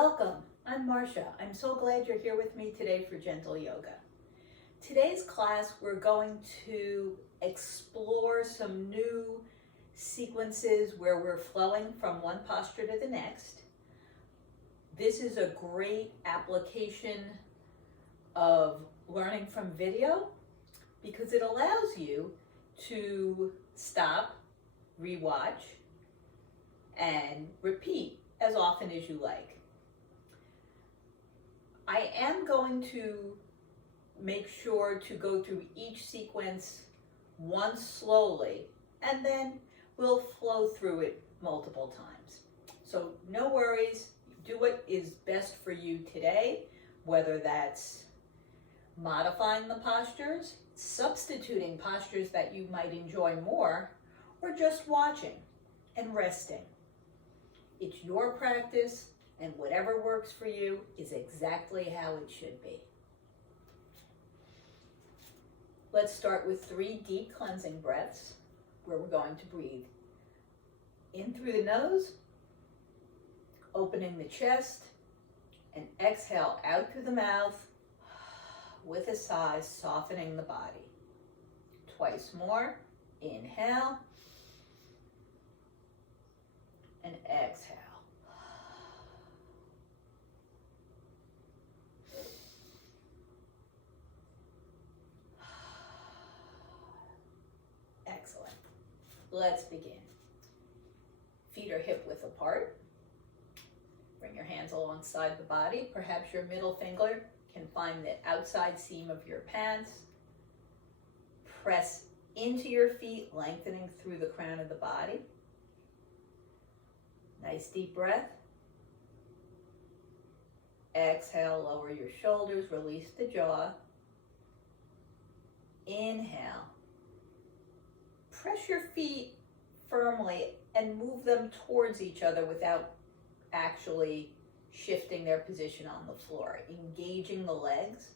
Welcome, I'm Marcia. I'm so glad you're here with me today for Gentle Yoga. Today's class, we're going to explore some new sequences where we're flowing from one posture to the next. This is a great application of learning from video because it allows you to stop, rewatch, and repeat as often as you like. I am going to make sure to go through each sequence once slowly, and then we'll flow through it multiple times. So no worries, do what is best for you today, whether that's modifying the postures, substituting postures that you might enjoy more, or just watching and resting. It's your practice, and whatever works for you is exactly how it should be. Let's start with 3 deep cleansing breaths, where we're going to breathe in through the nose, opening the chest, and exhale out through the mouth with a sigh, softening the body. Twice more. Inhale and exhale. Excellent. Let's begin. Feet are hip width apart. Bring your hands alongside the body. Perhaps your middle finger can find the outside seam of your pants. Press into your feet, lengthening through the crown of the body. Nice deep breath. Exhale, lower your shoulders, release the jaw. Inhale. Press your feet firmly and move them towards each other without actually shifting their position on the floor. Engaging the legs,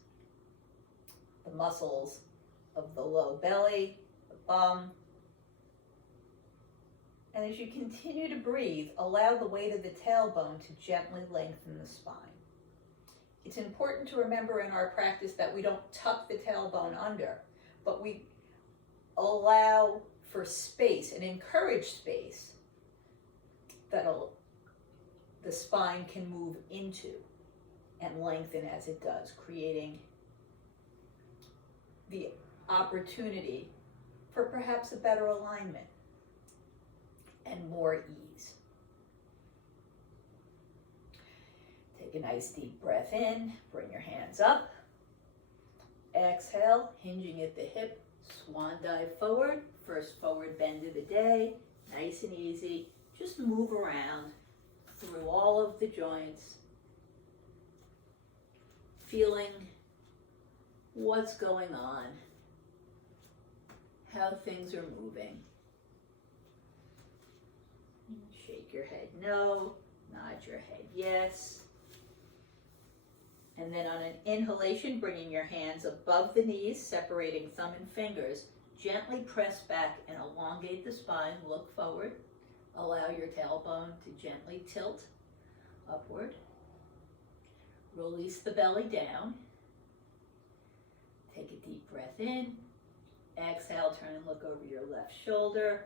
the muscles of the low belly, the bum. And as you continue to breathe, allow the weight of the tailbone to gently lengthen the spine. It's important to remember in our practice that we don't tuck the tailbone under, but we allow for space and encourage space that the spine can move into and lengthen as it does, creating the opportunity for perhaps a better alignment and more ease. Take a nice deep breath in, bring your hands up. Exhale, hinging at the hip, swan dive forward. First forward bend of the day, nice and easy. Just move around through all of the joints, feeling what's going on, how things are moving. Shake your head no, nod your head yes. And then on an inhalation, bringing your hands above the knees, separating thumb and fingers, gently press back and elongate the spine, look forward. Allow your tailbone to gently tilt upward. Release the belly down. Take a deep breath in. Exhale, turn and look over your left shoulder.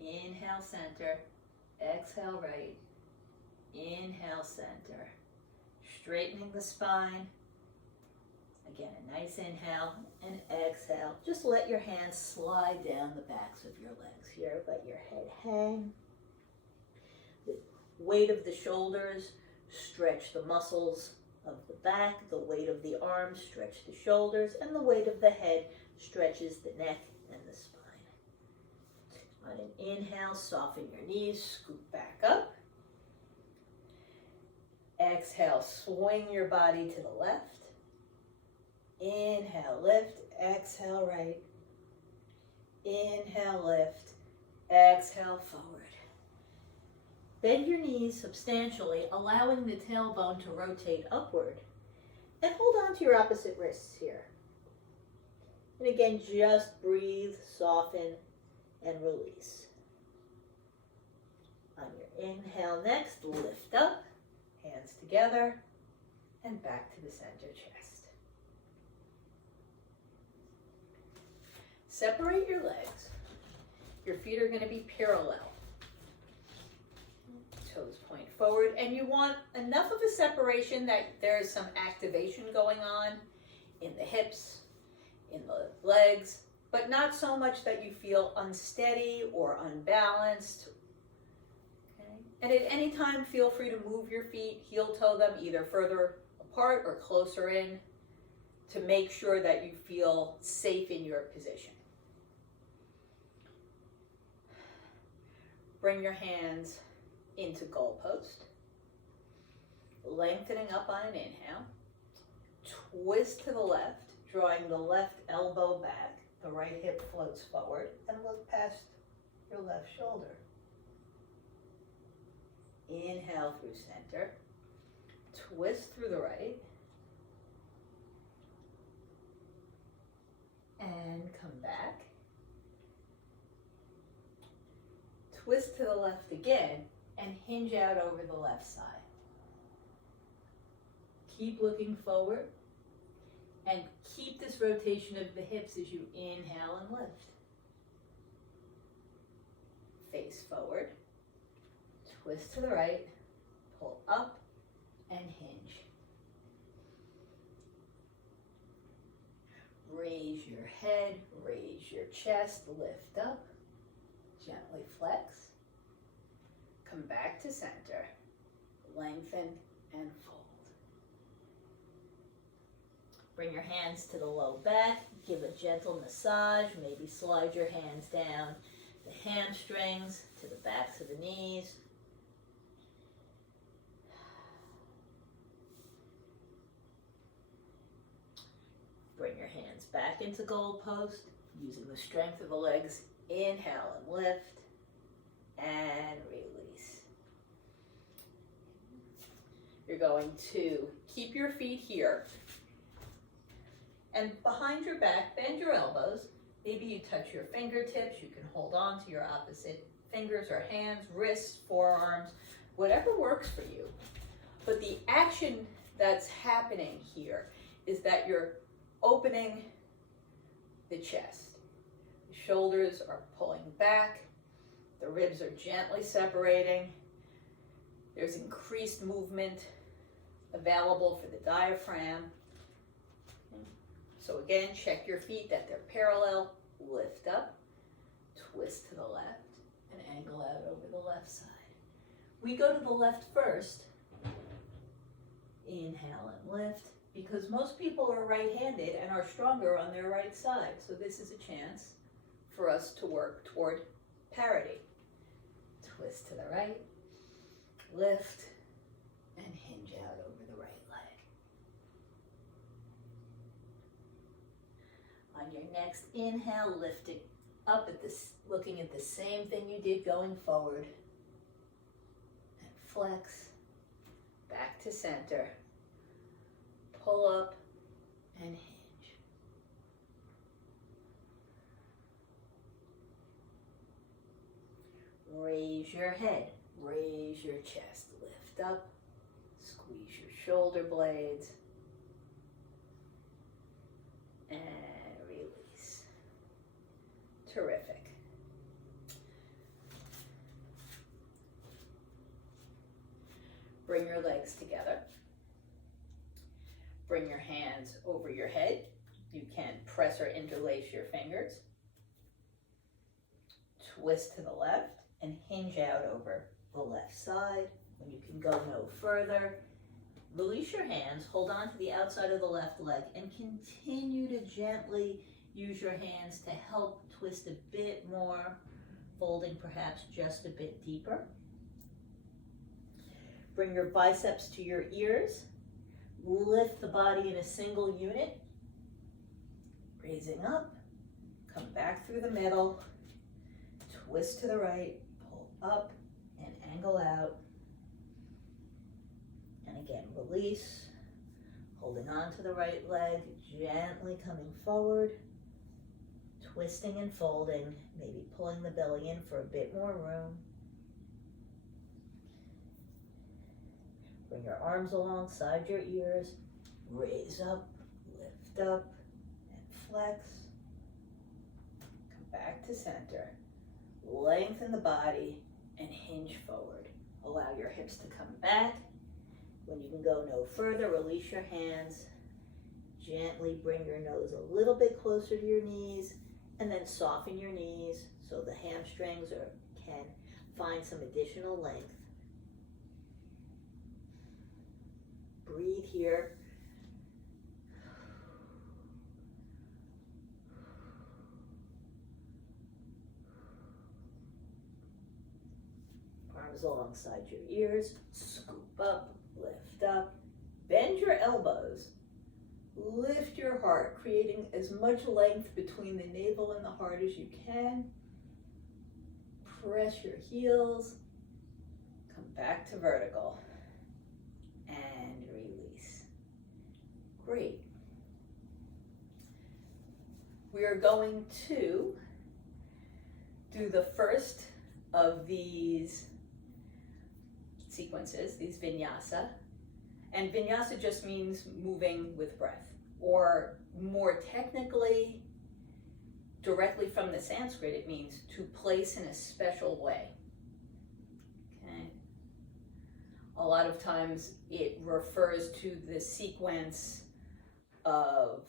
Inhale, center. Exhale, right. Inhale, center. Straightening the spine. Again, a nice inhale and exhale. Just let your hands slide down the backs of your legs here. Let your head hang. The weight of the shoulders, stretch the muscles of the back. The weight of the arms, stretch the shoulders. And the weight of the head stretches the neck and the spine. On an inhale, soften your knees, scoop back up. Exhale, swing your body to the left. Inhale, lift. Exhale, right. Inhale, lift. Exhale, forward. Bend your knees substantially, allowing the tailbone to rotate upward. And hold on to your opposite wrists here. And again, just breathe, soften, and release. On your inhale next, lift up. Hands together and back to the center chest. Separate your legs. Your feet are going to be parallel. Toes point forward, and you want enough of a separation that there's some activation going on in the hips, in the legs, but not so much that you feel unsteady or unbalanced. Okay? And at any time, feel free to move your feet, heel toe them either further apart or closer in to make sure that you feel safe in your position. Bring your hands into goalpost, lengthening up on an inhale, twist to the left, drawing the left elbow back, the right hip floats forward, and look past your left shoulder. Inhale through center, twist through the right, and come back. Twist to the left again, and hinge out over the left side. Keep looking forward, and keep this rotation of the hips as you inhale and lift. Face forward, twist to the right, pull up, and hinge. Raise your head, raise your chest, lift up, gently flex. Come back to center, lengthen and fold. Bring your hands to the low back, give a gentle massage, maybe slide your hands down the hamstrings to the backs of the knees. Bring your hands back into goalpost, using the strength of the legs. Inhale and lift, and release. You're going to keep your feet here, and behind your back, bend your elbows. Maybe you touch your fingertips. You can hold on to your opposite fingers or hands, wrists, forearms, whatever works for you. But the action that's happening here is that you're opening the chest. The shoulders are pulling back. The ribs are gently separating. There's increased movement available for the diaphragm. So again, check your feet that they're parallel. Lift up, twist to the left, and angle out over the left side. We go to the left first. Inhale and lift, because most people are right-handed and are stronger on their right side. So this is a chance for us to work toward parity. Twist to the right, lift, and hinge out over the right leg. On your next inhale, lift it up at this, looking at the same thing you did going forward. And flex, back to center. Pull up and hinge. Raise your head, raise your chest, lift up, squeeze your shoulder blades, and release. Terrific. Bring your legs together. Bring your hands over your head. You can press or interlace your fingers. Twist to the left and hinge out over the left side. When you can go no further, release your hands, hold on to the outside of the left leg, and continue to gently use your hands to help twist a bit more, folding perhaps just a bit deeper. Bring your biceps to your ears. Lift the body in a single unit, raising up, come back through the middle, twist to the right, pull up and angle out, and again release, holding on to the right leg, gently coming forward, twisting and folding, maybe pulling the belly in for a bit more room. Bring your arms alongside your ears. Raise up, lift up, and flex. Come back to center. Lengthen the body and hinge forward. Allow your hips to come back. When you can go no further, release your hands. Gently bring your nose a little bit closer to your knees, and then soften your knees so the hamstrings can find some additional length. Breathe here. Arms alongside your ears. Scoop up, lift up. Bend your elbows. Lift your heart, creating as much length between the navel and the heart as you can. Press your heels. Come back to vertical. And release. Great. We are going to do the first of these sequences, these vinyasa. And vinyasa just means moving with breath, or more technically, directly from the Sanskrit, it means to place in a special way. Okay. A lot of times it refers to the sequence of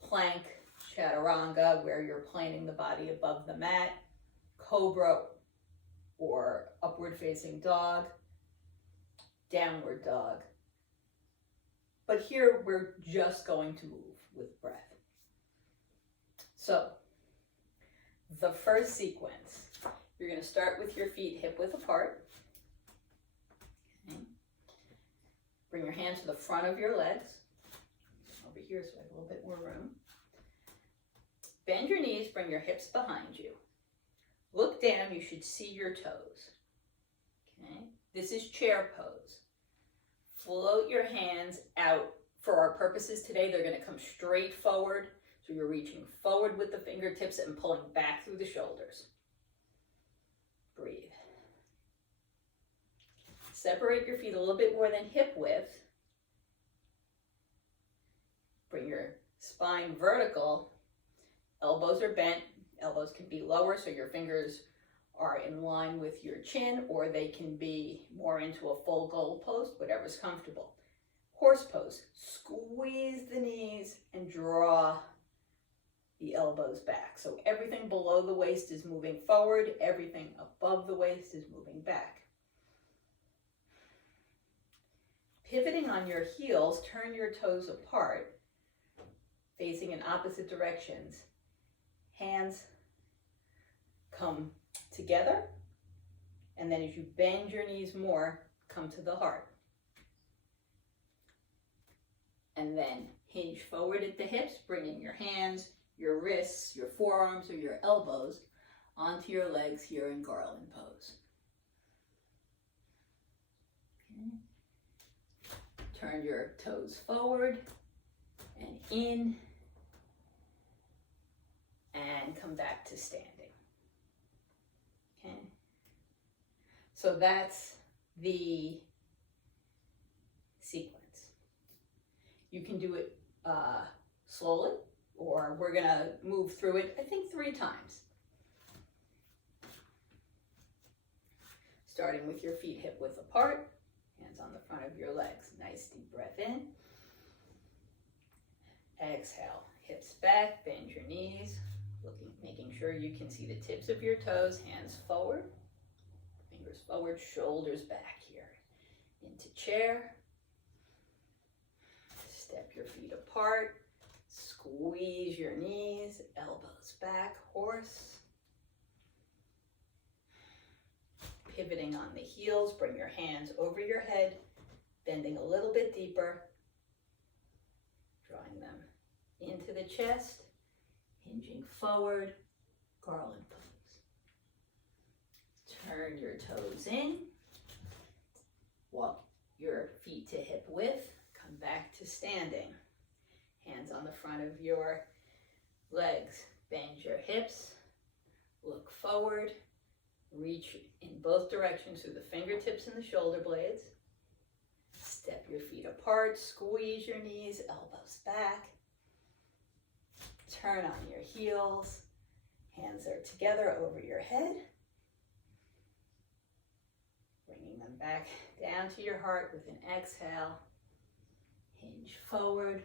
plank, chaturanga, where you're planting the body above the mat, cobra or upward facing dog, downward dog. But here we're just going to move with breath. So, the first sequence, you're going to start with your feet hip width apart. Okay. Bring your hands to the front of your legs. Over here so I have a little bit more room. Bend your knees, bring your hips behind you. Look down, you should see your toes. Okay. This is chair pose. Float your hands out. For our purposes today, they're going to come straight forward. So you're reaching forward with the fingertips and pulling back through the shoulders. Breathe. Separate your feet a little bit more than hip width. Bring your spine vertical. Elbows are bent. Elbows can be lower so your fingers are in line with your chin, or they can be more into a full goal pose, whatever's comfortable. Horse pose. Squeeze the knees and draw the elbows back. So everything below the waist is moving forward, everything above the waist is moving back. Pivoting on your heels, turn your toes apart, facing in opposite directions. Hands come together, and then as you bend your knees more, come to the heart. And then hinge forward at the hips, bringing your hands, your wrists, your forearms, or your elbows onto your legs here in garland pose. Okay. Turn your toes forward and in, and come back to standing. Okay. So that's the sequence. You can do it slowly, or we're gonna move through it, I think 3 times. Starting with your feet hip width apart, hands on the front of your legs. Nice deep breath in. Exhale, hips back, bend your knees, making sure you can see the tips of your toes, hands forward, fingers forward, shoulders back here. Into chair. Step your feet apart, squeeze your knees, elbows back, horse. Pivoting on the heels, bring your hands over your head, bending a little bit deeper, drawing them into the chest, hinging forward, garland pose. Turn your toes in, walk your feet to hip width, come back to standing. Hands on the front of your legs, bend your hips, look forward, reach in both directions through the fingertips and the shoulder blades. Step your feet apart, squeeze your knees, elbows back. Turn on your heels, hands are together over your head. Bringing them back down to your heart with an exhale. Hinge forward,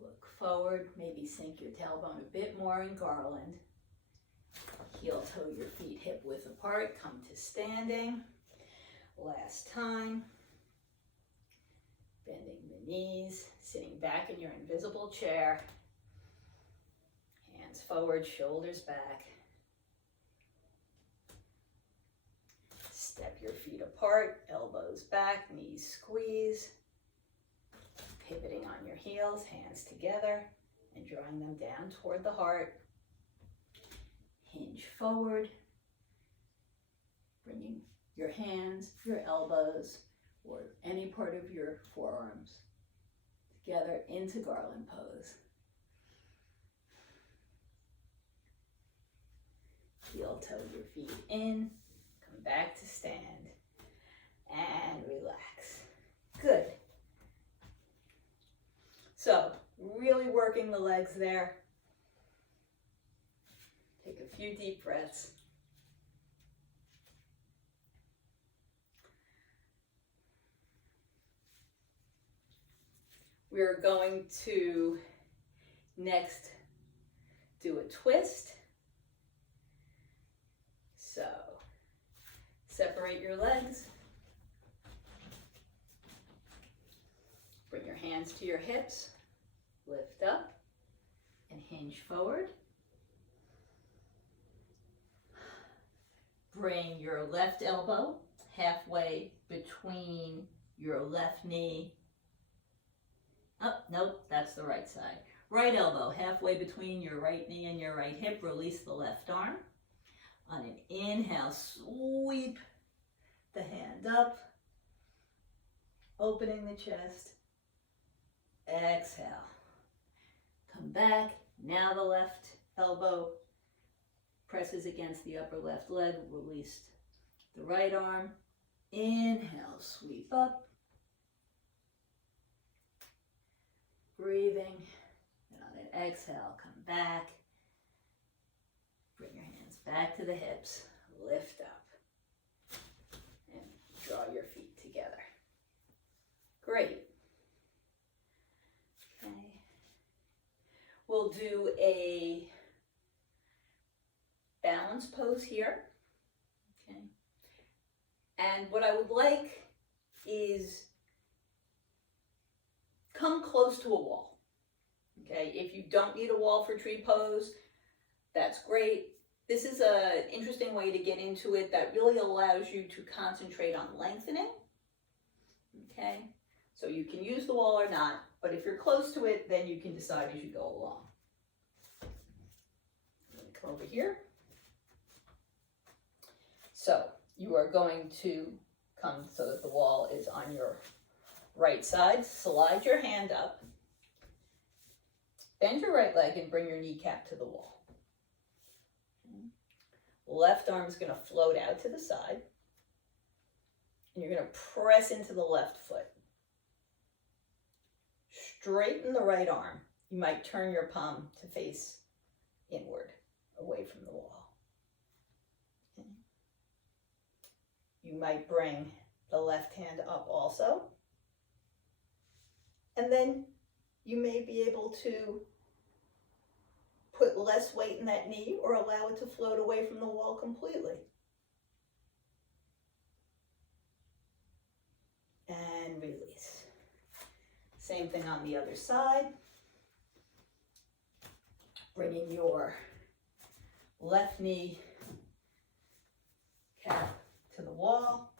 look forward, maybe sink your tailbone a bit more in garland. Heel toe your feet hip width apart, come to standing. Last time. Bending the knees, sitting back in your invisible chair. Hands forward, shoulders back. Step your feet apart, elbows back, knees squeeze. Pivoting on your heels, hands together, and drawing them down toward the heart. Hinge forward, bringing your hands, your elbows, or any part of your forearms together into garland pose. Heel toe your feet in, come back to stand, and relax. Good. So, really working the legs there. Take a few deep breaths. We're going to next do a twist. So, separate your legs. Bring your hands to your hips. Lift up and hinge forward. Bring your left elbow halfway between your left knee. Oh, nope, that's the right side. Right elbow halfway between your right knee and your right hip. Release the left arm. On an inhale, sweep the hand up, opening the chest. Exhale. Come back. Now the left elbow presses against the upper left leg. Release the right arm. Inhale, sweep up. Breathing. And on an exhale, come back. Bring your hands back to the hips. Lift up. And draw your feet together. Great. Okay. We'll do a balance pose here. Okay. And what I would like is come close to a wall. Okay, if you don't need a wall for tree pose, that's great. This is an interesting way to get into it that really allows you to concentrate on lengthening. Okay, so you can use the wall or not, but if you're close to it, then you can decide as you go along. I'm going to come over here. So you are going to come so that the wall is on your right side. Slide your hand up. Bend your right leg and bring your kneecap to the wall. Left arm is going to float out to the side. And you're going to press into the left foot. Straighten the right arm. You might turn your palm to face inward, away from the wall. Okay. You might bring the left hand up also. And then you may be able to put less weight in that knee or allow it to float away from the wall completely. And release. Same thing on the other side. Bringing your left knee cap to the wall.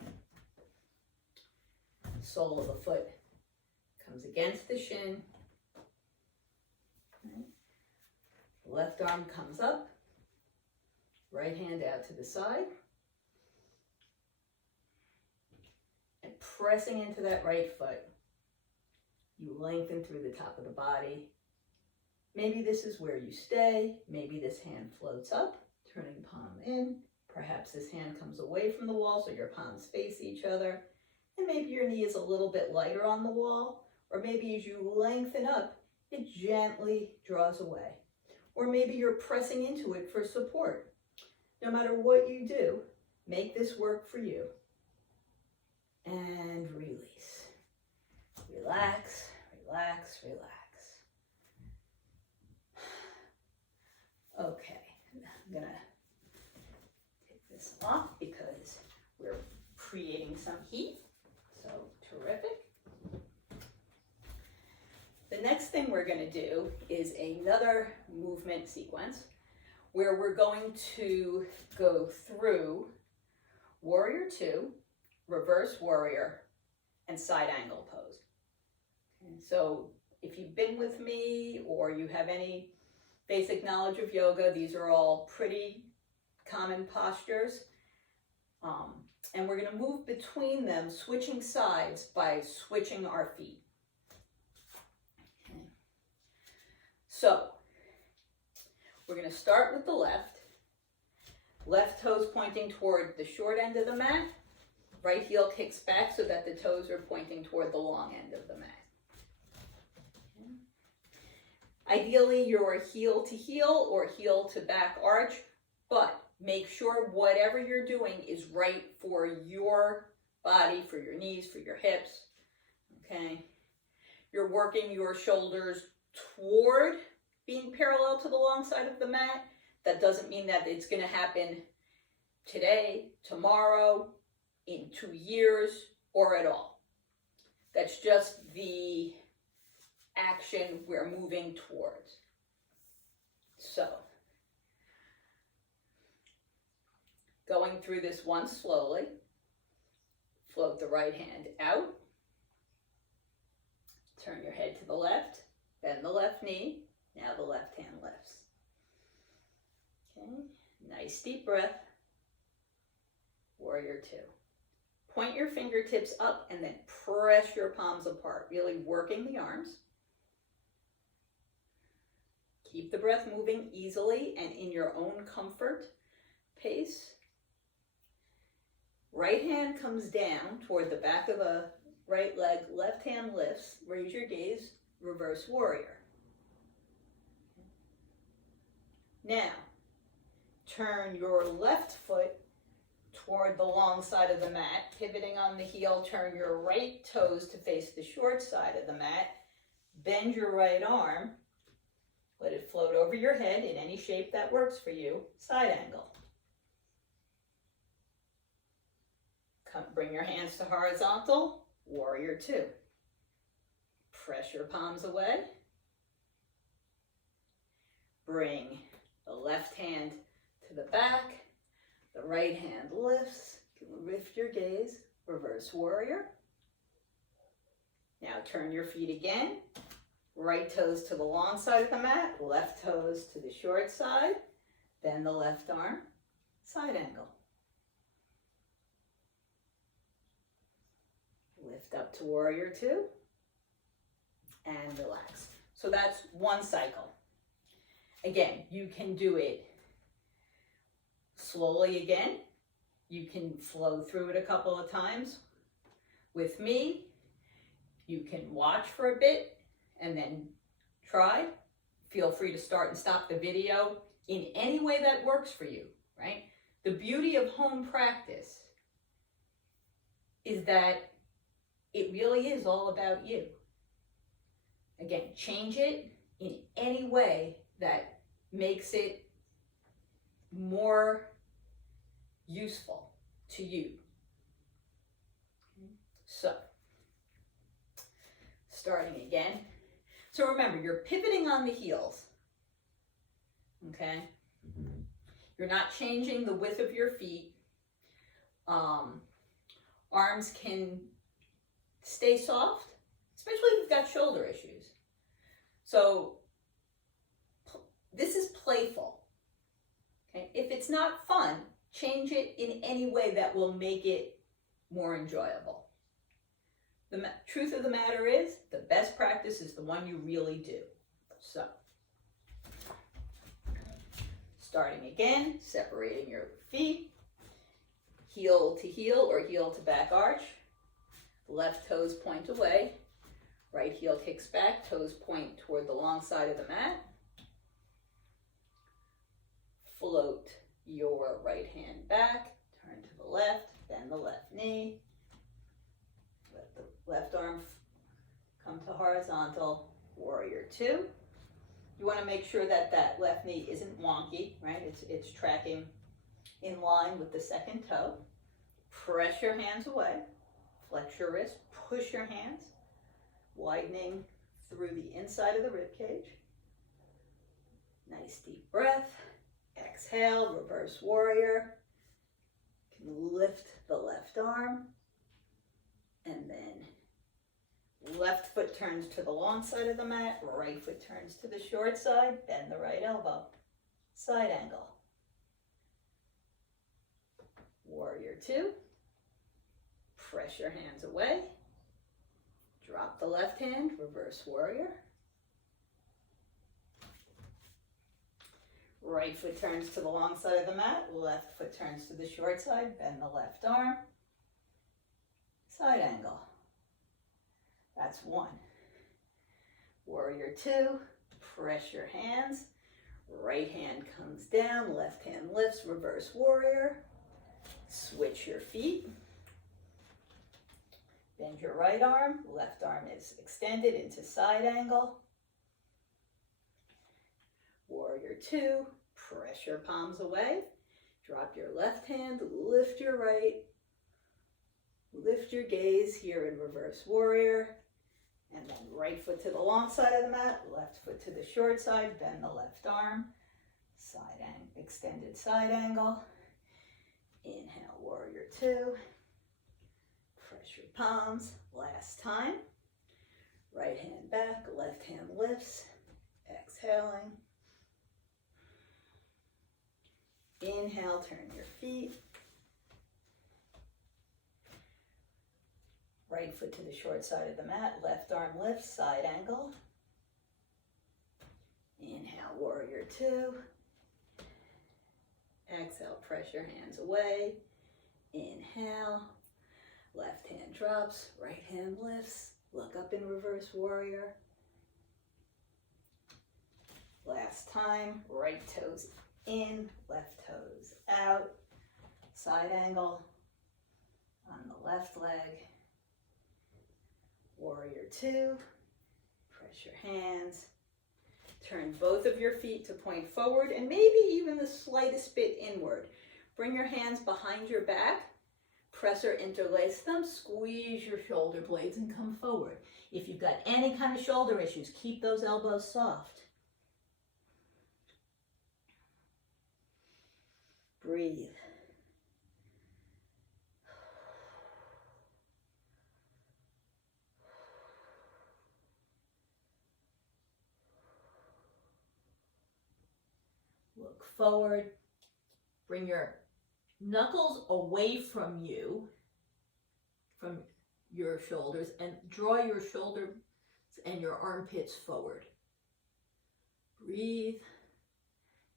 Sole of the foot comes against the shin. Okay. Left arm comes up. Right hand out to the side. And pressing into that right foot, you lengthen through the top of the body. Maybe this is where you stay. Maybe this hand floats up, turning palm in. Perhaps this hand comes away from the wall so your palms face each other. and maybe your knee is a little bit lighter on the wall, or maybe as you lengthen up, it gently draws away. Or maybe you're pressing into it for support. No matter what you do, make this work for you. And release. Relax, relax, relax. Okay, I'm gonna take this off because we're creating some heat. So terrific. The next thing we're going to do is another movement sequence where we're going to go through warrior 2, reverse warrior, and side angle pose. And so if you've been with me or you have any basic knowledge of yoga, these are all pretty common postures. And we're going to move between them, switching sides by switching our feet. Okay. So we're going to start with the left. Left toes pointing toward the short end of the mat. Right heel kicks back so that the toes are pointing toward the long end of the mat. Okay. Ideally, you're heel to heel or heel to back arch, but make sure whatever you're doing is right for your body, for your knees, for your hips, okay? You're working your shoulders toward being parallel to the long side of the mat. That doesn't mean that it's gonna happen today, tomorrow, in 2 years, or at all. That's just the action we're moving towards. So, going through this once slowly, float the right hand out, turn your head to the left, bend the left knee, now the left hand lifts. Okay, nice deep breath, warrior 2. Point your fingertips up and then press your palms apart, really working the arms. Keep the breath moving easily and in your own comfort pace. Right hand comes down toward the back of the right leg, left hand lifts, raise your gaze, reverse warrior. Now, turn your left foot toward the long side of the mat, pivoting on the heel, turn your right toes to face the short side of the mat, bend your right arm, let it float over your head in any shape that works for you, side angle. Bring your hands to horizontal, warrior 2. Press your palms away. Bring the left hand to the back, the right hand lifts, lift your gaze, reverse warrior. Now turn your feet again, right toes to the long side of the mat, left toes to the short side, bend the left arm, side angle. Lift up to warrior 2 and relax. So that's one cycle. Again, you can do it slowly again. You can flow through it a couple of times. With me, you can watch for a bit and then try. Feel free to start and stop the video in any way that works for you, right? The beauty of home practice is that it really is all about you. Again, change it in any way that makes it more useful to you. So, starting again. So remember, you're pivoting on the heels, okay? You're not changing the width of your feet. Arms can stay soft, especially if you've got shoulder issues. So this is playful. Okay? If it's not fun, change it in any way that will make it more enjoyable. The truth of the matter is, the best practice is the one you really do. So, starting again, separating your feet, heel to heel or heel to back arch. Left toes point away. Right heel kicks back, toes point toward the long side of the mat. Float your right hand back, turn to the left, bend the left knee. Let the left arm come to horizontal, warrior two. You want to make sure that that left knee isn't wonky, right? It's tracking in line with the second toe. Press your hands away, flex your wrist, push your hands, widening through the inside of the rib cage. Nice deep breath. Exhale, reverse warrior. You can lift the left arm, and then left foot turns to the long side of the mat, right foot turns to the short side, bend the right elbow, side angle. Warrior two. Press your hands away. Drop the left hand, reverse warrior. Right foot turns to the long side of the mat, left foot turns to the short side, bend the left arm, side angle. That's one. Warrior two, press your hands. Right hand comes down, left hand lifts, reverse warrior. Switch your feet. Bend your right arm, left arm is extended into side angle. Warrior two, press your palms away. Drop your left hand, lift your right. Lift your gaze here in reverse warrior. And then right foot to the long side of the mat, left foot to the short side, bend the left arm. Side angle, extended side angle. Inhale, warrior two. Press your palms, last time. Right hand back, left hand lifts. Exhaling. Inhale, turn your feet. Right foot to the short side of the mat, left arm lifts, side angle. Inhale, warrior two. Exhale, press your hands away. Inhale, left hand drops, right hand lifts. Look up in reverse warrior. Last time, right toes in, left toes out. Side angle on the left leg. Warrior two, press your hands. Turn both of your feet to point forward and maybe even the slightest bit inward. Bring your hands behind your back. Press or interlace them. Squeeze your shoulder blades and come forward. If you've got any kind of shoulder issues, keep those elbows soft. Breathe. Look forward. Bring your knuckles away from you, from your shoulders, and draw your shoulders and your armpits forward. Breathe.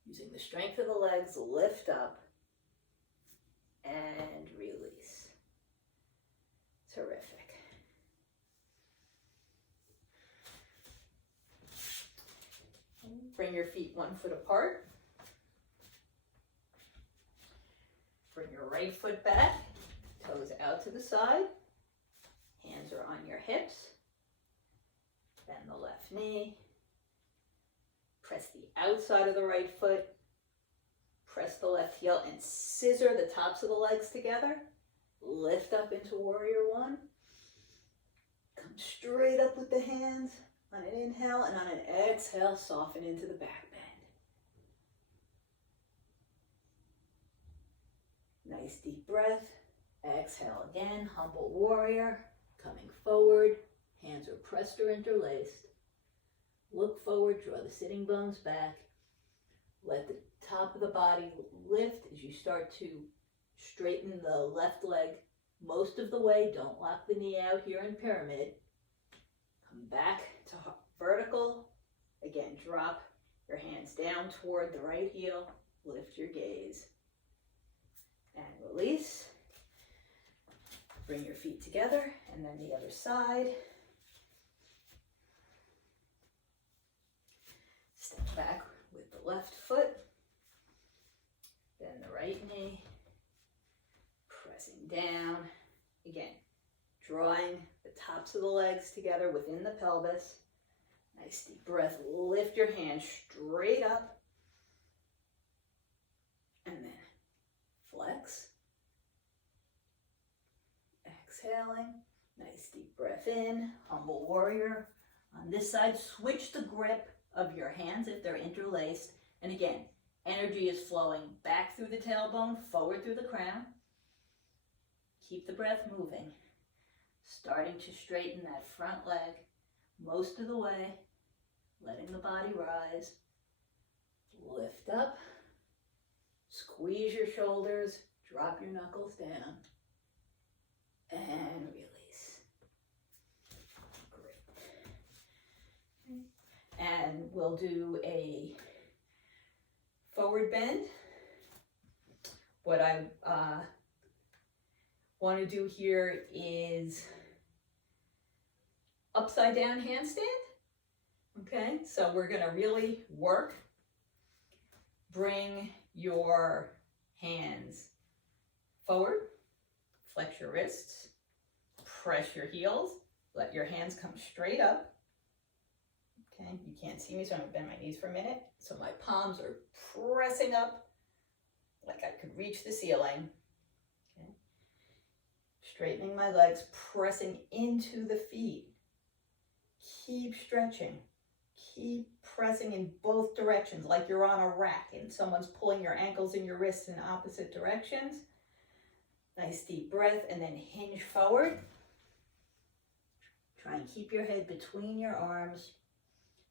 Using the strength of the legs, lift up and release. Terrific. Bring your feet 1 foot apart. Bring your right foot back, toes out to the side. Hands are on your hips. Bend the left knee. Press the outside of the right foot. Press the left heel and scissor the tops of the legs together. Lift up into warrior one. Come straight up with the hands on an inhale, and on an exhale, soften into the back bend. Nice deep breath. Exhale again, humble warrior. Coming forward, hands are pressed or interlaced. Look forward, draw the sitting bones back. Let the top of the body lift as you start to straighten the left leg most of the way. Don't lock the knee out here in pyramid. Come back to vertical. Again, drop your hands down toward the right heel. Lift your gaze. And release. Bring your feet together, and then the other side. Step back with the left foot, then the right knee, pressing down. Again, drawing the tops of the legs together within the pelvis. Nice deep breath. Lift your hands straight up, and then flex. Exhaling. Nice deep breath in. Humble warrior. On this side, switch the grip of your hands if they're interlaced. And again, energy is flowing back through the tailbone, forward through the crown. Keep the breath moving. Starting to straighten that front leg most of the way. Letting the body rise. Lift up. Squeeze your shoulders. Drop your knuckles down. And release. Great. And we'll do a forward bend. What I want to do here is upside down handstand. Okay, so we're going to really work. Bring your hands forward. Flex your wrists. Press your heels. Let your hands come straight up. Okay, you can't see me, so I'm going to bend my knees for a minute. So my palms are pressing up like I could reach the ceiling. Okay. Straightening my legs, pressing into the feet. Keep stretching. Keep pressing in both directions like you're on a rack and someone's pulling your ankles and your wrists in opposite directions. Nice deep breath, and then hinge forward. Try and keep your head between your arms.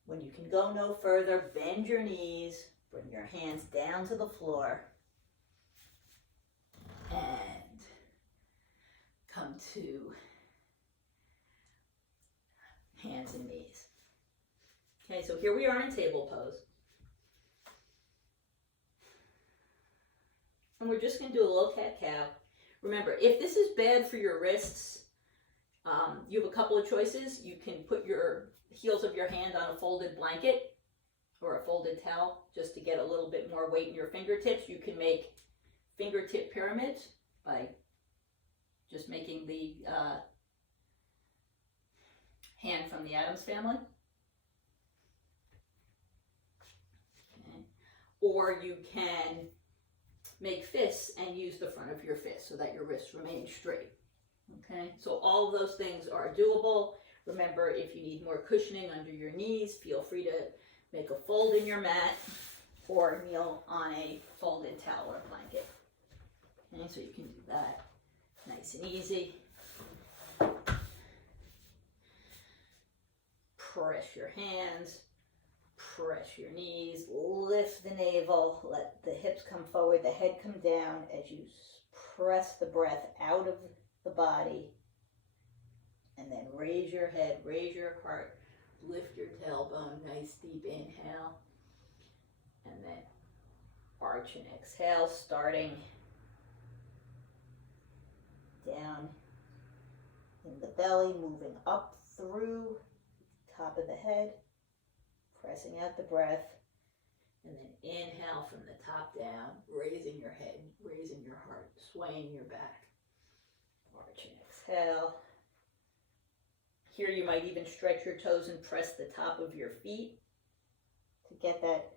When you can go no further, bend your knees. Bring your hands down to the floor. And come to hands and knees. Okay, so here we are in table pose. And we're just going to do a little cat-cow. Remember, if this is bad for your wrists, you have a couple of choices. You can put your heels of your hand on a folded blanket or a folded towel just to get a little bit more weight in your fingertips. You can make fingertip pyramids by just making the hand from the Addams family. Okay. Or you can make fists and use the front of your fist so that your wrists remain straight. Okay, so all of those things are doable. Remember, if you need more cushioning under your knees, feel free to make a fold in your mat or kneel on a folded towel or blanket. Okay, so you can do that nice and easy. Press your hands, press your knees, lift the navel, let the hips come forward, the head come down as you press the breath out of the body. And then raise your head, raise your heart, lift your tailbone, nice deep inhale. And then arch and exhale, starting down in the belly, moving up through top of the head, pressing out the breath, and then inhale from the top down, raising your head, raising your heart, swaying your back. Arch and exhale. Here you might even stretch your toes and press the top of your feet to get that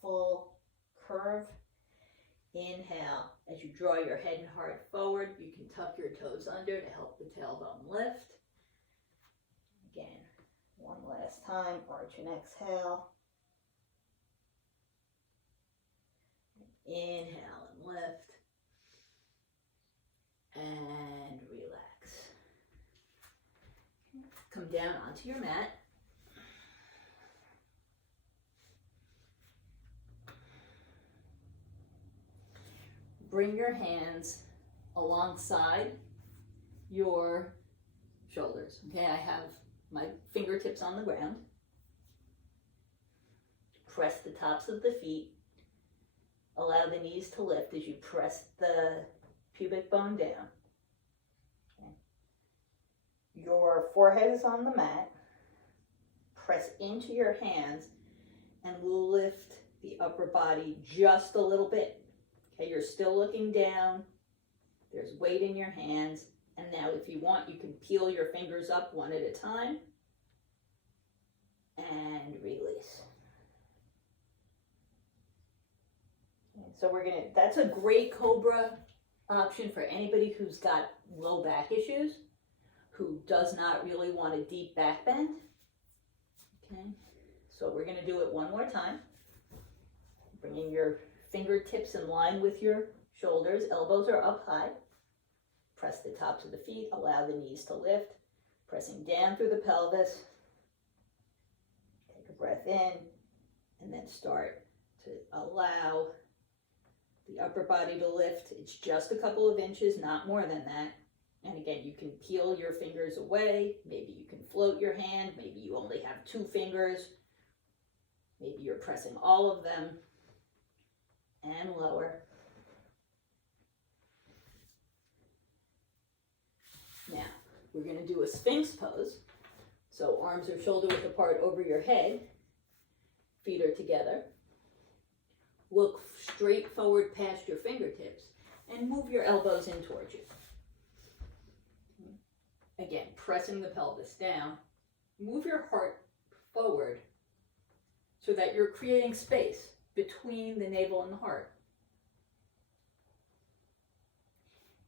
full curve. Inhale. As you draw your head and heart forward, you can tuck your toes under to help the tailbone lift. Again, one last time, arch and exhale. Inhale and lift. And relax. Come down onto your mat. Bring your hands alongside your shoulders. Okay, I have my fingertips on the ground. Press the tops of the feet. Allow the knees to lift as you press the pubic bone down. Okay. your forehead is on the mat. Press into your hands and lift the upper body just a little bit. Okay, you're still looking down. There's weight in your hands. And now if you want, you can peel your fingers up one at a time and release. Okay, so that's a great Cobra option for anybody who's got low back issues, who does not really want a deep back bend. Okay, so we're gonna do it one more time. Bringing your fingertips in line with your shoulders, elbows are up high. Press the tops of the feet, allow the knees to lift, pressing down through the pelvis. Take a breath in, and then start to allow the upper body to lift. It's just a couple of inches, not more than that. And again, you can peel your fingers away. Maybe you can float your hand. Maybe you only have 2 fingers. Maybe you're pressing all of them. And lower. Now, we're going to do a Sphinx pose. So arms are shoulder width apart over your head. Feet are together. Look straight forward past your fingertips and move your elbows in towards you. Again, pressing the pelvis down. Move your heart forward so that you're creating space between the navel and the heart.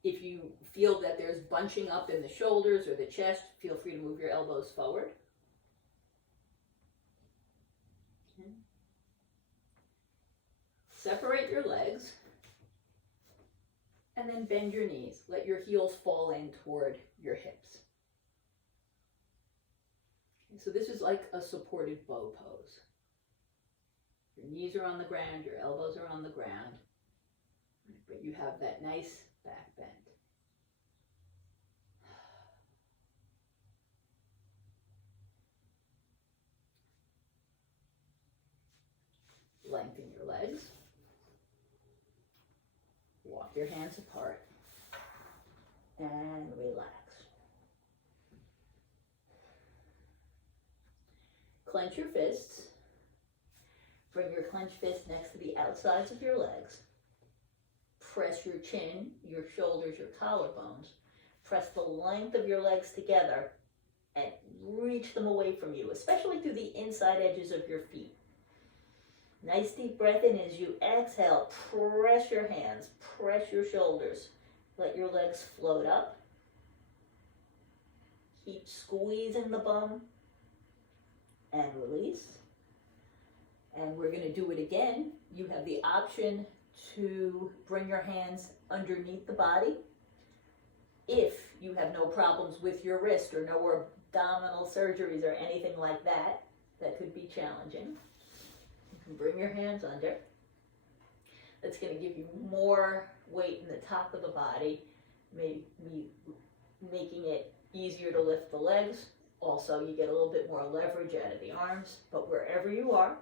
If you feel that there's bunching up in the shoulders or the chest, feel free to move your elbows forward. Okay. Separate your legs and then bend your knees. Let your heels fall in toward your hips. Okay, so this is like a supported bow pose. Your knees are on the ground, your elbows are on the ground, but you have that nice back bend. Lengthen your legs. Walk your hands apart and relax. Clench your fists. Bring your clenched fist next to the outsides of your legs. Press your chin, your shoulders, your collarbones. Press the length of your legs together and reach them away from you, especially through the inside edges of your feet. Nice deep breath in as you exhale. Press your hands, press your shoulders. Let your legs float up. Keep squeezing the bum and release. And we're going to do it again. You have the option to bring your hands underneath the body. If you have no problems with your wrist or no abdominal surgeries or anything like that, that could be challenging. You can bring your hands under. That's going to give you more weight in the top of the body, maybe making it easier to lift the legs. Also, you get a little bit more leverage out of the arms, but wherever you are,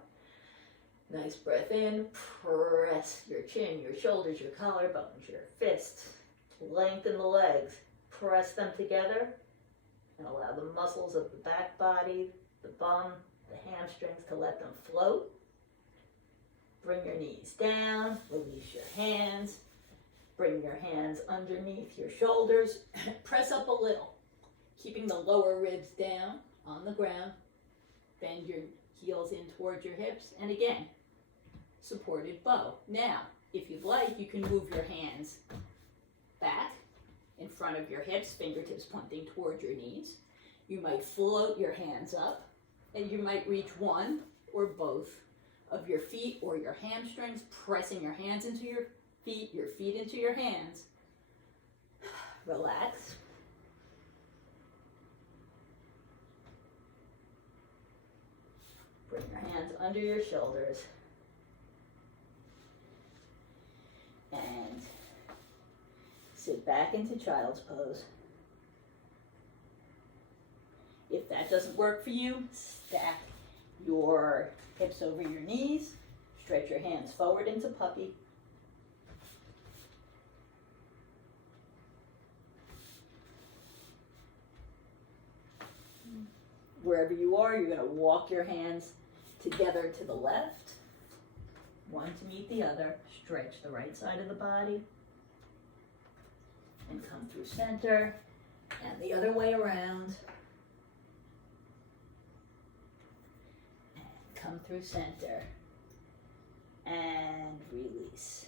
nice breath in, press your chin, your shoulders, your collarbones, your fists. Lengthen the legs, press them together, and allow the muscles of the back body, the bum, the hamstrings to let them float. Bring your knees down, release your hands. Bring your hands underneath your shoulders. Press up a little, keeping the lower ribs down on the ground. Bend your heels in towards your hips. And again, supported bow. Now, if you'd like, you can move your hands back in front of your hips, fingertips pointing toward your knees. You might float your hands up, and you might reach one or both of your feet or your hamstrings, pressing your hands into your feet into your hands. Relax. Bring your hands under your shoulders. And sit back into child's pose. If that doesn't work for you, stack your hips over your knees. Stretch your hands forward into puppy. wherever you are, you're going to walk your hands together to the left, one to meet the other. Stretch the right side of the body and come through center, and the other way around. And come through center and release.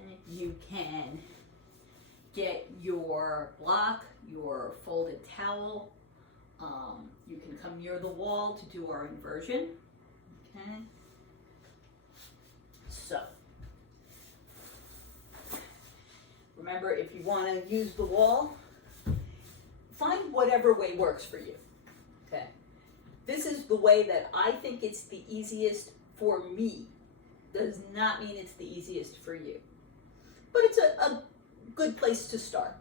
And you can get your block, your folded towel. You can come near the wall to do our inversion. Okay. So, remember, if you want to use the wall, find whatever way works for you. Okay. This is the way that I think it's the easiest for me. Does not mean it's the easiest for you. But it's a good place to start.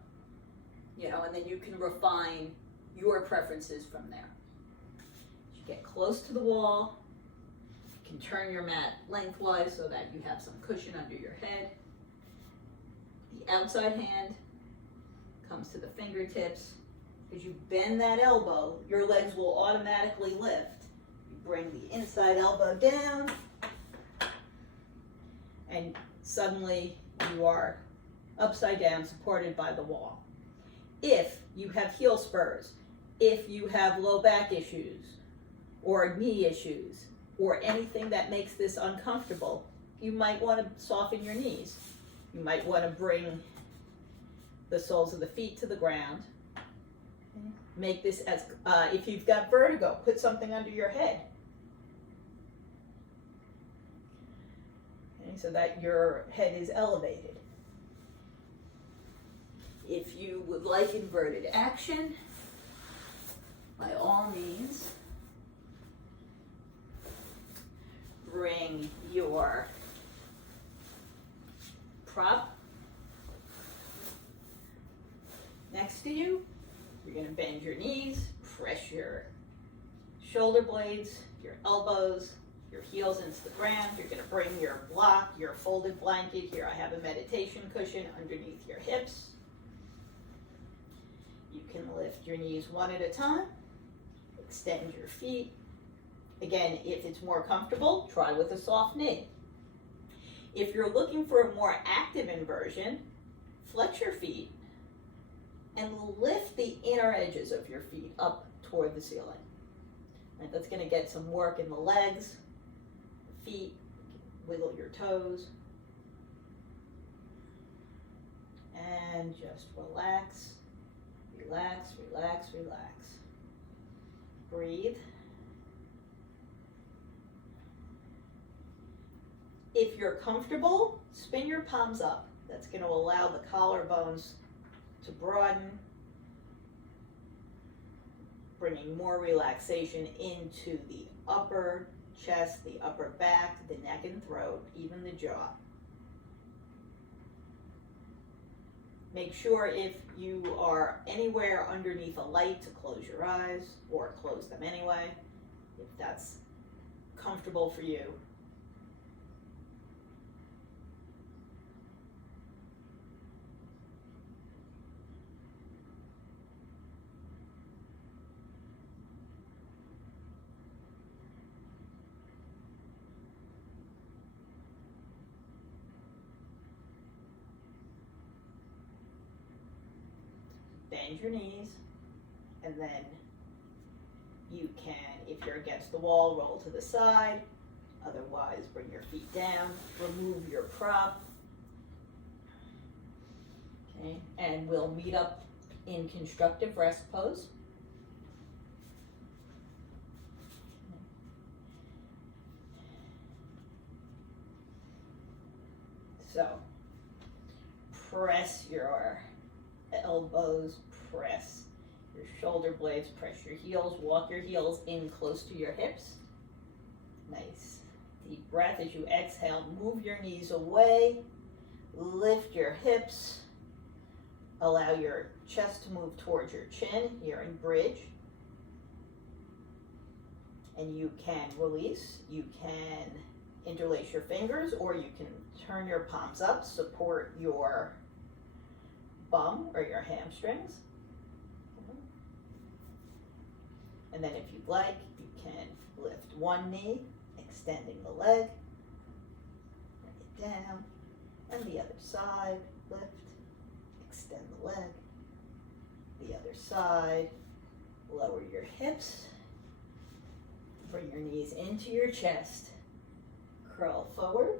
You know, and then you can refine your preferences from there. You get close to the wall. You can turn your mat lengthwise so that you have some cushion under your head. The outside hand comes to the fingertips. As you bend that elbow, your legs will automatically lift. You bring the inside elbow down, and suddenly you are upside down, supported by the wall. If you have heel spurs, if you have low back issues, or knee issues, or anything that makes this uncomfortable, you might want to soften your knees. You might want to bring the soles of the feet to the ground. Make this as, if you've got vertigo, put something under your head. Okay, so that your head is elevated. If you would like inverted action, by all means, bring your prop next to you. You're going to bend your knees, press your shoulder blades, your elbows, your heels into the ground. You're going to bring your block, your folded blanket. Here I have a meditation cushion underneath your hips. You can lift your knees one at a time. Extend your feet. Again, if it's more comfortable, try with a soft knee. If you're looking for a more active inversion, flex your feet and lift the inner edges of your feet up toward the ceiling. Right, that's going to get some work in the legs, the feet, wiggle your toes. And just relax, relax, relax, relax. Breathe. If you're comfortable, spin your palms up. That's going to allow the collarbones to broaden, bringing more relaxation into the upper chest, the upper back, the neck and throat, even the jaw. Make sure if you are anywhere underneath a light to close your eyes, or close them anyway, if that's comfortable for you. Bend your knees, and then you can, if you're against the wall, roll to the side. Otherwise, bring your feet down, remove your prop. Okay, and we'll meet up in constructive rest pose. So, press your elbows, press your shoulder blades, press your heels, walk your heels in close to your hips. Nice. Deep breath as you exhale, move your knees away, lift your hips, allow your chest to move towards your chin here in bridge. And you can release, you can interlace your fingers, or you can turn your palms up, support your bum or your hamstrings. And then if you'd like, you can lift one knee, extending the leg, bring it down, and the other side, lift, extend the leg, the other side, lower your hips, bring your knees into your chest, curl forward,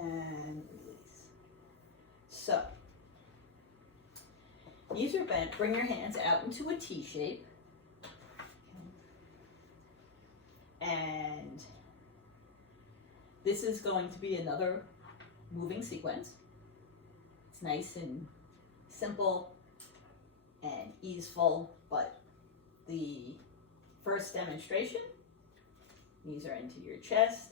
and release. So, knees are bent, bring your hands out into a T shape. And this is going to be another moving sequence. It's nice and simple and easeful, but the first demonstration, knees are into your chest.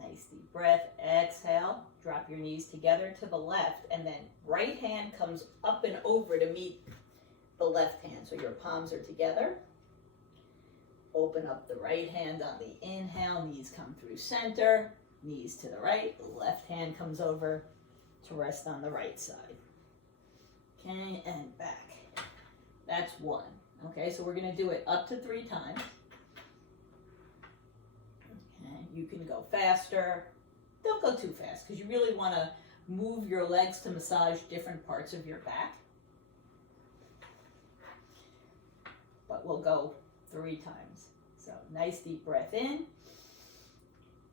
Nice deep breath, exhale, drop your knees together to the left, and then right hand comes up and over to meet the left hand. So your palms are together. Open up the right hand on the inhale, knees come through center, knees to the right, left hand comes over to rest on the right side. Okay, and back. That's one. Okay, so we're gonna do it up to 3 times. Okay, you can go faster. Don't go too fast because you really wanna move your legs to massage different parts of your back. But we'll go 3 times. So nice deep breath in.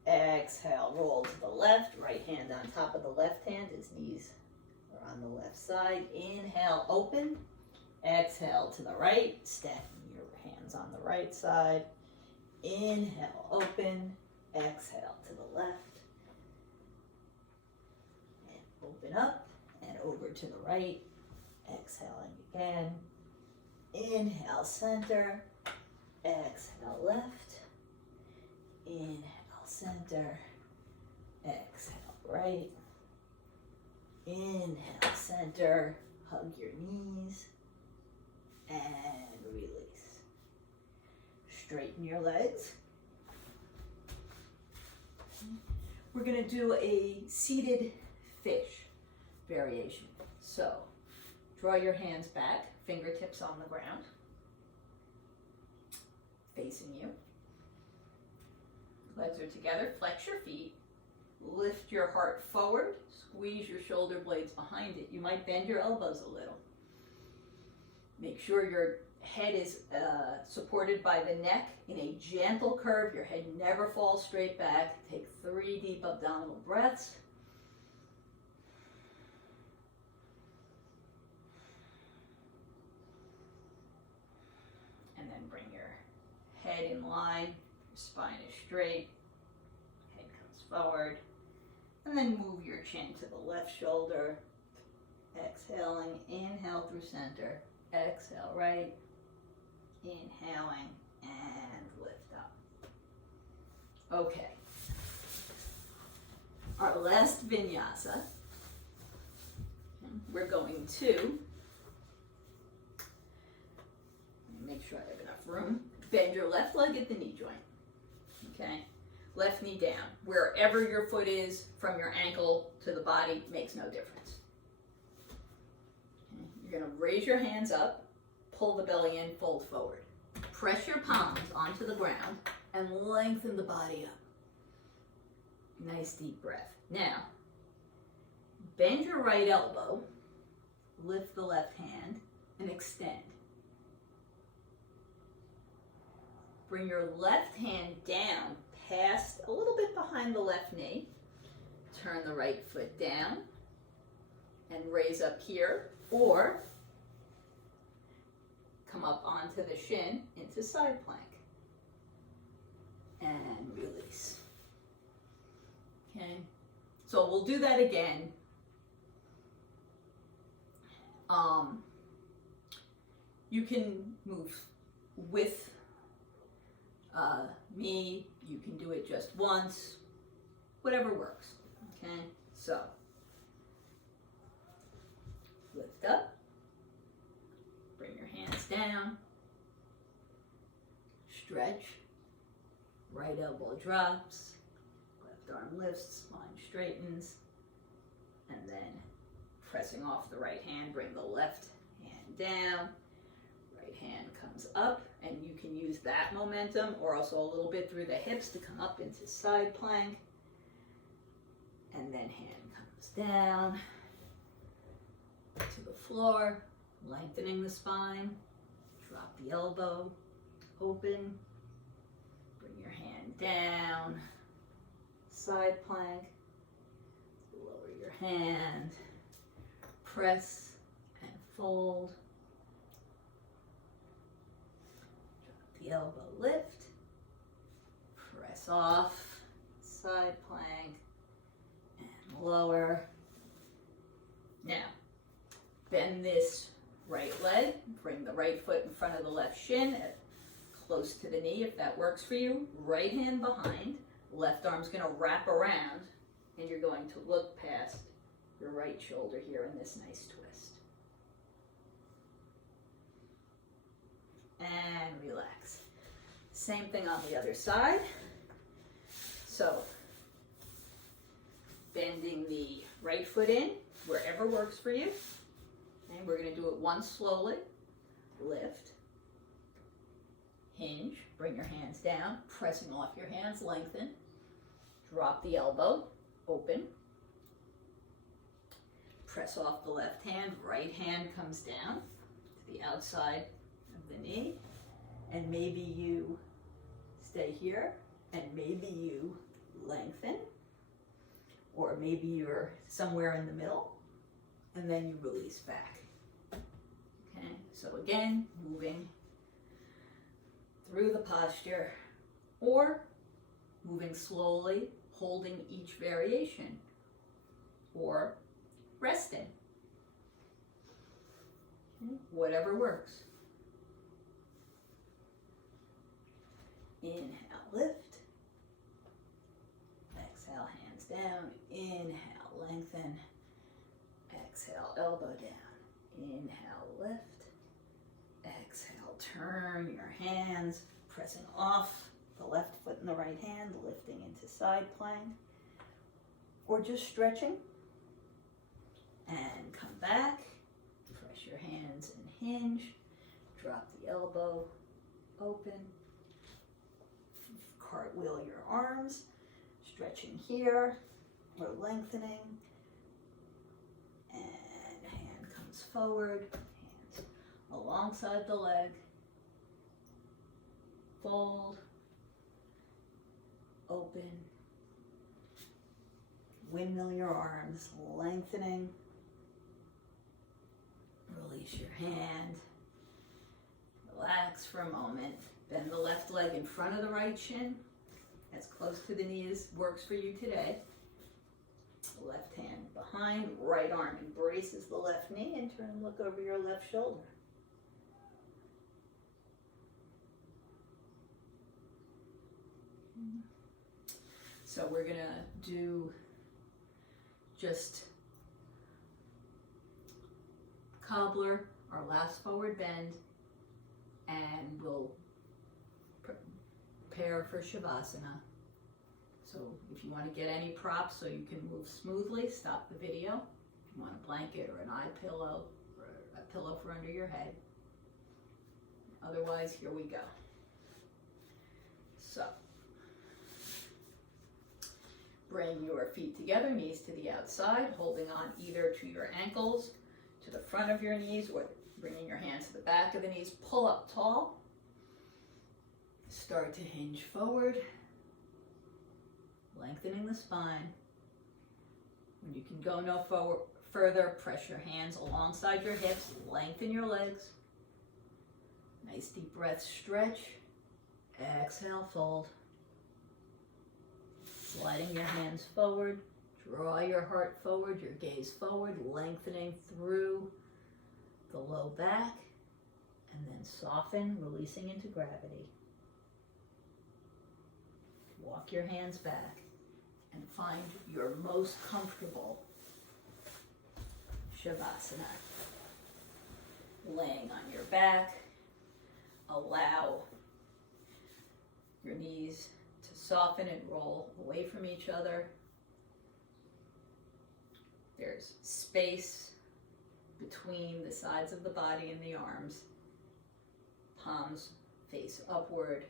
Exhale, roll to the left. Right hand on top of the left hand. His knees are on the left side. Inhale, open. Exhale to the right. Stacking your hands on the right side. Inhale, open. Exhale to the left. And open up and over to the right. Exhaling again. Inhale, center. Exhale, left. Inhale, center. Exhale, right. Inhale, center. Hug your knees. And release. Straighten your legs. We're going to do a seated fish variation. So, draw your hands back, fingertips on the ground, facing you. Legs are together, flex your feet, lift your heart forward, squeeze your shoulder blades behind it. You might bend your elbows a little. Make sure your head is supported by the neck in a gentle curve. Your head never falls straight back. Take 3 deep abdominal breaths. And then bring your head in line, your spine is straight, head comes forward, and then move your chin to the left shoulder. Exhaling, inhale through center, exhale right, inhaling, and lift up. Okay. Our last vinyasa, we're going to, make sure I have enough room, bend your left leg at the knee joint, okay? Left knee down. Wherever your foot is from your ankle to the body makes no difference. Okay. You're gonna raise your hands up, pull the belly in, fold forward. Press your palms onto the ground and lengthen the body up. Nice deep breath. Now, bend your right elbow, lift the left hand, and extend. Bring your left hand down past, a little bit behind the left knee. Turn the right foot down and raise up here, or come up onto the shin into side plank. And release. Okay, so we'll do that again. You can move with me, you can do it just once, whatever works, okay? So, lift up, bring your hands down, stretch, right elbow drops, left arm lifts, spine straightens, and then pressing off the right hand, bring the left hand down, hand comes up, and you can use that momentum or also a little bit through the hips to come up into side plank. And then hand comes down to the floor, lengthening the spine. Drop the elbow, open. Bring your hand down, side plank. Lower your hand, press and fold. Drop the elbow, lift, press off, side plank, and lower. Now, bend this right leg, bring the right foot in front of the left shin, close to the knee if that works for you. Right hand behind, left arm's gonna wrap around, and you're going to look past your right shoulder here in this nice twist. And relax. Same thing on the other side. So, bending the right foot in, wherever works for you. And we're going to do it once slowly. Lift. Hinge. Bring your hands down. Pressing off your hands, lengthen. Drop the elbow. Open. Press off the left hand. Right hand comes down to the outside of the knee. And maybe you stay here. And maybe you lengthen. Or maybe you're somewhere in the middle. And then you release back. Okay, so again, moving through the posture or moving slowly, holding each variation or resting. Okay, whatever works. Inhale, lift. Exhale, hands down. Inhale, lengthen. Exhale, elbow down. Inhale, lift. Exhale, turn your hands, pressing off the left foot and the right hand, lifting into side plank, or just stretching. And come back, press your hands and hinge, drop the elbow, open, cartwheel your arms, stretching here, or lengthening. Forward, hands alongside the leg, fold, open, windmill your arms, lengthening, release your hand, relax for a moment, bend the left leg in front of the right shin, as close to the knee as works for you today. Left hand behind, right arm embraces the left knee, and turn and look over your left shoulder. So we're gonna do just cobbler, our last forward bend, and we'll prepare for Shavasana. So if you want to get any props so you can move smoothly, stop the video. If you want a blanket or an eye pillow or a pillow for under your head. Otherwise, here we go. So, bring your feet together, knees to the outside, holding on either to your ankles, to the front of your knees, or bringing your hands to the back of the knees. Pull up tall. Start to hinge forward. Lengthening the spine. When you can go no further, press your hands alongside your hips, lengthen your legs. Nice deep breath, stretch. Exhale, fold. Sliding your hands forward, draw your heart forward, your gaze forward, lengthening through the low back, and then soften, releasing into gravity. Walk your hands back and find your most comfortable Shavasana. Laying on your back, allow your knees to soften and roll away from each other. There's space between the sides of the body and the arms. palms face upward.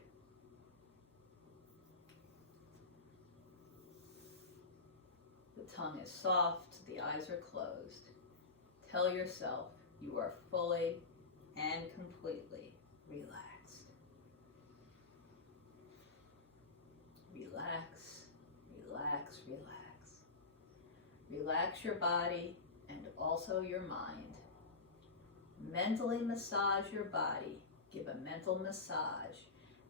The tongue is soft, the eyes are closed. Tell yourself you are fully and completely relaxed. Relax, relax, relax. Relax your body and also your mind. Mentally massage your body. Give a mental massage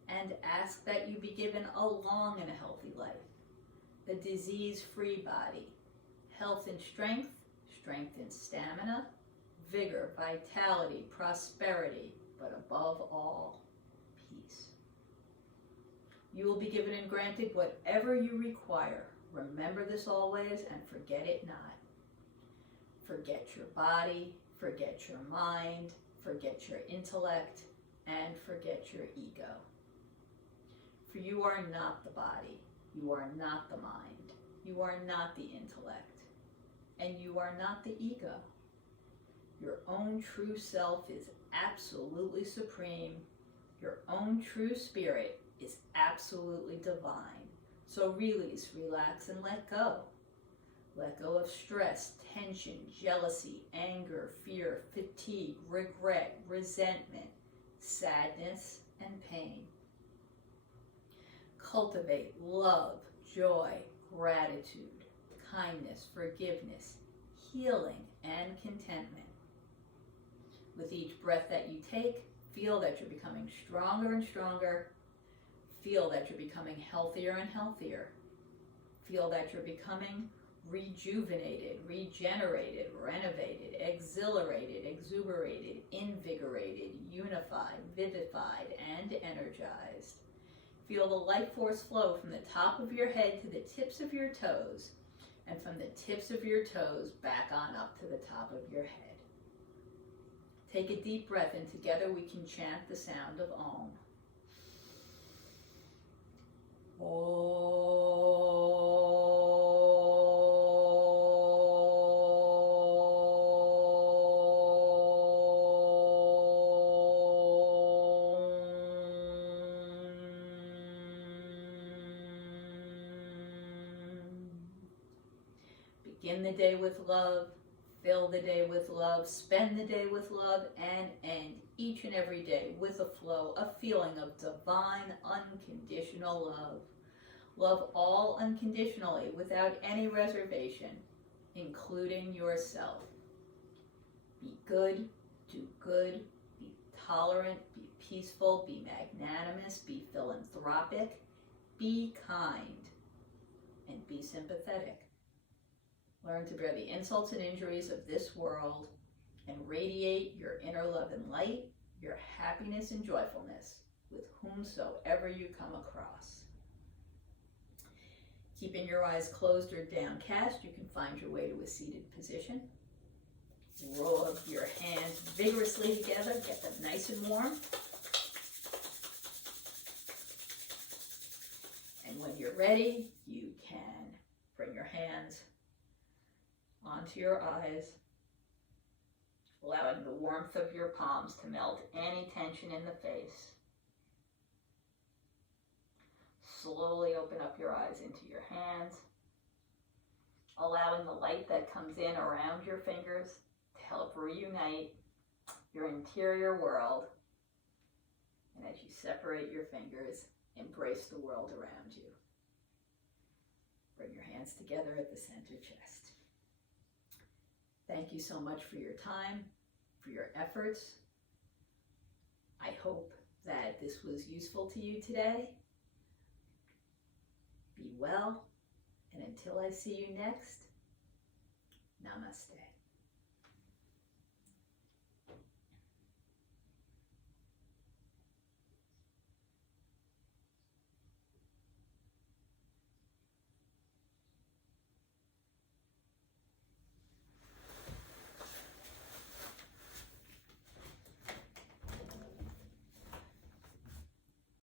and ask that you be given a long and a healthy life. The disease-free body. Health and strength, strength and stamina, vigor, vitality, prosperity, but above all, peace. You will be given and granted whatever you require. Remember this always and forget it not. Forget your body, forget your mind, forget your intellect, and forget your ego. For you are not the body, you are not the mind, you are not the intellect, and you are not the ego. Your own true self is absolutely supreme. Your own true spirit is absolutely divine. So release, relax, and let go. Let go of stress, tension, jealousy, anger, fear, fatigue, regret, resentment, sadness, and pain. Cultivate love, joy, gratitude, kindness, forgiveness, healing, and contentment. With each breath that you take, feel that you're becoming stronger and stronger. Feel that you're becoming healthier and healthier. Feel that you're becoming rejuvenated, regenerated, renovated, exhilarated, exuberated, invigorated, unified, vivified, and energized. Feel the life force flow from the top of your head to the tips of your toes, and from the tips of your toes back on up to the top of your head. Take a deep breath, and together we can chant the sound of Om. Begin the day with love, fill the day with love, spend the day with love, and end each and every day with a flow, a feeling of divine, unconditional love. Love all unconditionally, without any reservation, including yourself. Be good, do good, be tolerant, be peaceful, be magnanimous, be philanthropic, be kind, and be sympathetic. Learn to bear the insults and injuries of this world and radiate your inner love and light, your happiness and joyfulness with whomsoever you come across. Keeping your eyes closed or downcast, you can find your way to a seated position. Rub your hands vigorously together, get them nice and warm. And when you're ready, you can bring your hands onto your eyes, allowing the warmth of your palms to melt any tension in the face. Slowly open up your eyes into your hands, allowing the light that comes in around your fingers to help reunite your interior world. And as you separate your fingers, embrace the world around you. Bring your hands together at the center chest. Thank you so much for your time, for your efforts. I hope that this was useful to you today. Be well, and until I see you next, namaste.